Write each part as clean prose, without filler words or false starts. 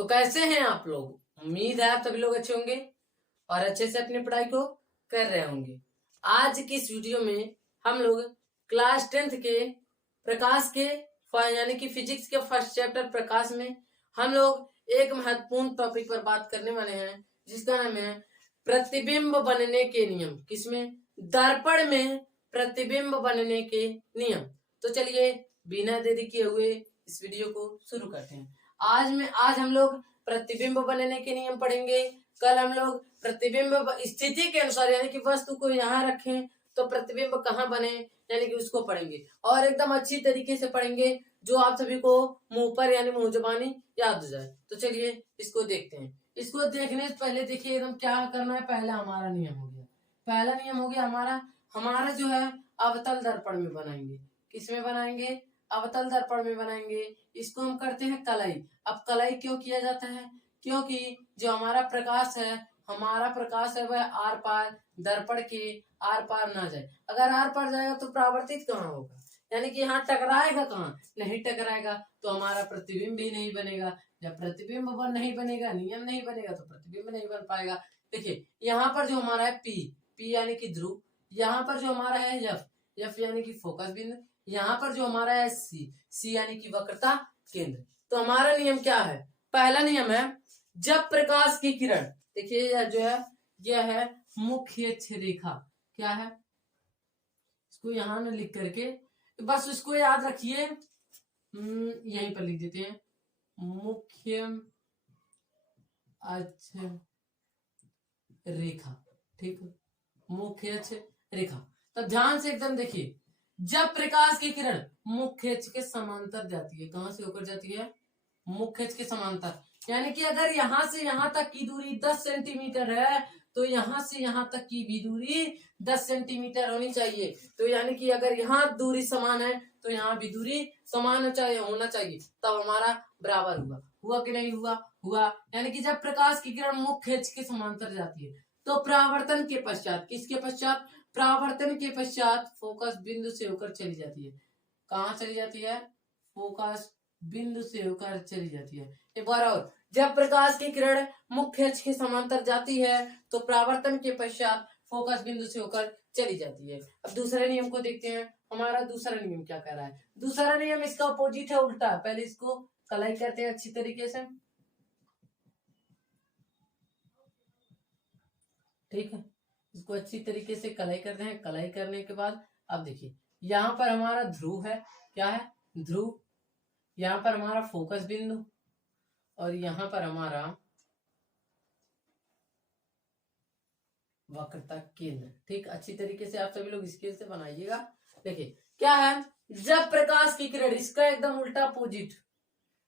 तो कैसे हैं आप लोग? उम्मीद है आप सभी लोग अच्छे होंगे और अच्छे से अपनी पढ़ाई को कर रहे होंगे। आज की इस वीडियो में हम लोग क्लास 10th के प्रकाश के यानी कि फिजिक्स के फर्स्ट चैप्टर प्रकाश में हम लोग एक महत्वपूर्ण टॉपिक पर बात करने वाले हैं, जिसका नाम है प्रतिबिंब बनने के नियम। किसमें? दर्पण में प्रतिबिंब बनने के नियम। तो चलिए बिना देरी किए हुए इस वीडियो को शुरू करते हैं। आज हम लोग प्रतिबिंब बनने के नियम पढ़ेंगे। कल हम लोग प्रतिबिंब स्थिति के अनुसार यानी कि वस्तु को यहाँ रखें तो प्रतिबिंब कहाँ बने यानी कि उसको पढ़ेंगे और एकदम अच्छी तरीके से पढ़ेंगे जो आप सभी को मुंह पर यानी मुंह जुबानी याद हो जाए। तो चलिए इसको देखते हैं। इसको देखने से पहले देखिए एकदम क्या करना है। पहला हमारा नियम हो गया, पहला नियम हो गया हमारा जो है अवतल दर्पण में बनाएंगे। किसमें बनाएंगे? अवतल दर्पण में बनाएंगे। इसको हम करते हैं कलाई। अब कलाई क्यों किया जाता है? क्योंकि जो हमारा प्रकाश है वह आर पार दर्पण के आर पार ना जाए। अगर आर पार जाएगा तो परावर्तित कहाँ होगा, यानी कि यहाँ टकराएगा कहाँ? नहीं टकराएगा, तो हमारा प्रतिबिंब भी नहीं बनेगा। जब प्रतिबिंब नहीं बनेगा, नियम नहीं बनेगा, तो प्रतिबिंब नहीं बन पाएगा। देखिए यहाँ पर जो हमारा है पी यानी कि ध्रुव, यहाँ पर जो हमारा है एफ यानी कि फोकस बिंदु, यहाँ पर जो हमारा है सी यानी कि वक्रता केंद्र। तो हमारा नियम क्या है? पहला नियम है जब प्रकाश की किरण, देखिए यह है मुख्य अक्ष रेखा। क्या है? इसको यहाँ न लिख करके बस इसको याद रखिए, यहीं पर लिख देते हैं मुख्य अक्ष रेखा। ठीक, मुख्य अक्ष रेखा। तब ध्यान से एकदम देखिए, जब प्रकाश की किरण मुख्य अक्ष के समांतर जाती है, कहां से होकर जाती है? मुख्य अक्ष के समांतर। यानी कि अगर यहाँ से यहाँ तक की दूरी 10 सेंटीमीटर है तो यहाँ से यहाँ तक की भी दूरी 10 सेंटीमीटर होनी चाहिए। तो यानी कि अगर यहाँ दूरी समान है तो यहाँ भी दूरी समान होना चाहिए, तब हमारा बराबर हुआ कि नहीं हुआ। यानी कि जब प्रकाश की किरण मुख्य अक्ष के समांतर जाती है तो परावर्तन के पश्चात, किसके पश्चात? परावर्तन के पश्चात फोकस बिंदु से होकर चली जाती है। कहाँ चली जाती है? फोकस बिंदु से होकर चली जाती है। एक बार और, जब प्रकाश की किरण मुख्य अक्ष के समांतर जाती है तो परावर्तन के पश्चात फोकस बिंदु से होकर चली जाती है। अब दूसरे नियम को देखते हैं। हमारा दूसरा नियम क्या कह रहा है? दूसरा नियम इसका अपोजिट है, उल्टा। पहले इसको कलाई करते हैं अच्छी तरीके से। ठीक है, इसको अच्छी तरीके से कलाई करते हैं। कलाई करने के बाद अब देखिए यहाँ पर हमारा ध्रुव है। क्या है? ध्रुव। यहाँ पर हमारा फोकस बिंदु और यहाँ पर हमारा वक्रता केंद्र। ठीक, अच्छी तरीके से आप सभी लोग स्केल से बनाइएगा। देखिए क्या है, जब प्रकाश की किरण, इसका एकदम उल्टा अपोजिट।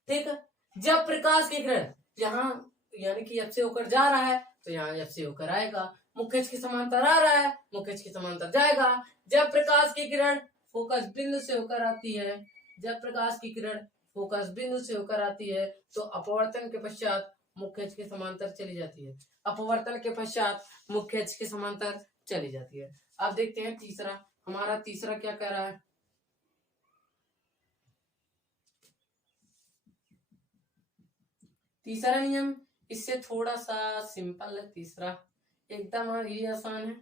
ठीक है, जब प्रकाश की किरण यहाँ यानी कि एफ से होकर जा रहा है तो यहाँ एफ से होकर आएगा। मुख्य अक्ष के समांतर आ रहा है, मुख्य अक्ष के समांतर जाएगा। जब प्रकाश की किरण फोकस बिंदु से होकर आती है, जब प्रकाश की किरण फोकस बिंदु से होकर आती है तो अपवर्तन के पश्चात मुख्य अक्ष के समांतर चली जाती है। अपवर्तन के पश्चात मुख्य अक्ष के समांतर चली जाती है। अब देखते हैं तीसरा, हमारा तीसरा क्या कह रहा है? तीसरा नियम इससे थोड़ा सा सिंपल है। तीसरा एकदम ये आसान है।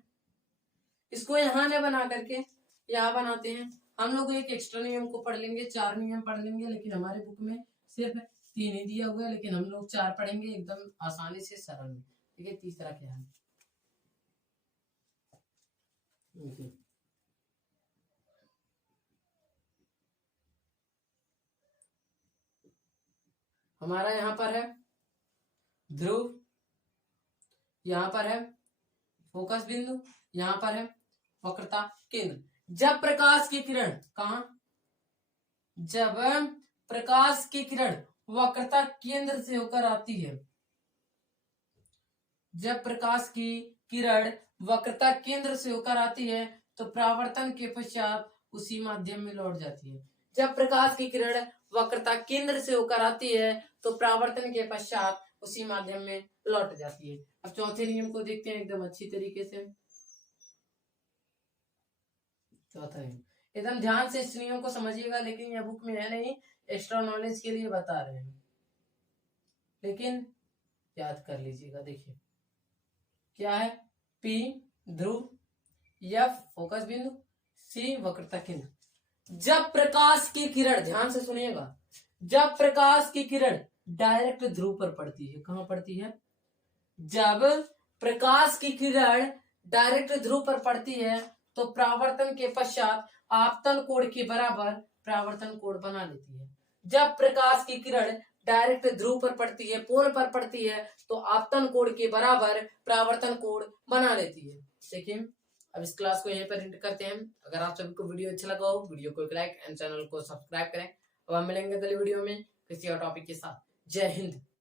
इसको यहाँ न बना करके यहाँ बनाते हैं। हम लोग एक एक्स्ट्रा नियम को पढ़ लेंगे, 4 नियम पढ़ लेंगे, लेकिन हमारे बुक में सिर्फ 3 ही दिया हुआ है, लेकिन हम लोग 4 पढ़ेंगे एकदम आसानी से, सरल में। ठीक है, तीसरा क्या है? हमारा यहाँ पर है ध्रुव, यहाँ पर है फोकस बिंदु, यहाँ पर है वक्रता केंद्र। जब प्रकाश की किरण जब प्रकाश की किरण वक्रता केंद्र से होकर आती है, जब प्रकाश की किरण वक्रता केंद्र से होकर आती है तो परावर्तन के पश्चात उसी माध्यम में लौट जाती है। जब प्रकाश की किरण वक्रता केंद्र से होकर आती है तो परावर्तन के पश्चात उसी माध्यम में लौट जाती है। अब चौथे नियम को देखते हैं एकदम अच्छी तरीके से। चौथा नियम एकदम ध्यान से इस नियम को समझिएगा, लेकिन यह बुक में है नहीं, एक्स्ट्रा नॉलेज के लिए बता रहे हैं। लेकिन याद कर लीजिएगा। देखिए क्या है, P ध्रुव, F फोकस बिंदु, C वक्रता केंद्र। जब प्रकाश की किरण, ध्यान से सुनिएगा, जब प्रकाश की किरण डायरेक्ट ध्रुव पर पड़ती है, कहां पड़ती है, जब प्रकाश की किरण डायरेक्ट ध्रुव पर पड़ती है तो परावर्तन के पश्चात आपतन कोण के बराबर परावर्तन कोण बना लेती है। जब प्रकाश की किरण डायरेक्ट ध्रुव पर पड़ती है, पोल पर पड़ती है, तो आपतन कोण के बराबर परावर्तन कोण बना लेती है। देखिए अब इस क्लास को यहीं पर एंड करते हैं। अगर आप सभी को वीडियो अच्छा लगा हो, वीडियो को एक लाइक एंड चैनल को सब्सक्राइब करें। अब हम मिलेंगे अगले वीडियो में किसी और टॉपिक के साथ। जय हिंद।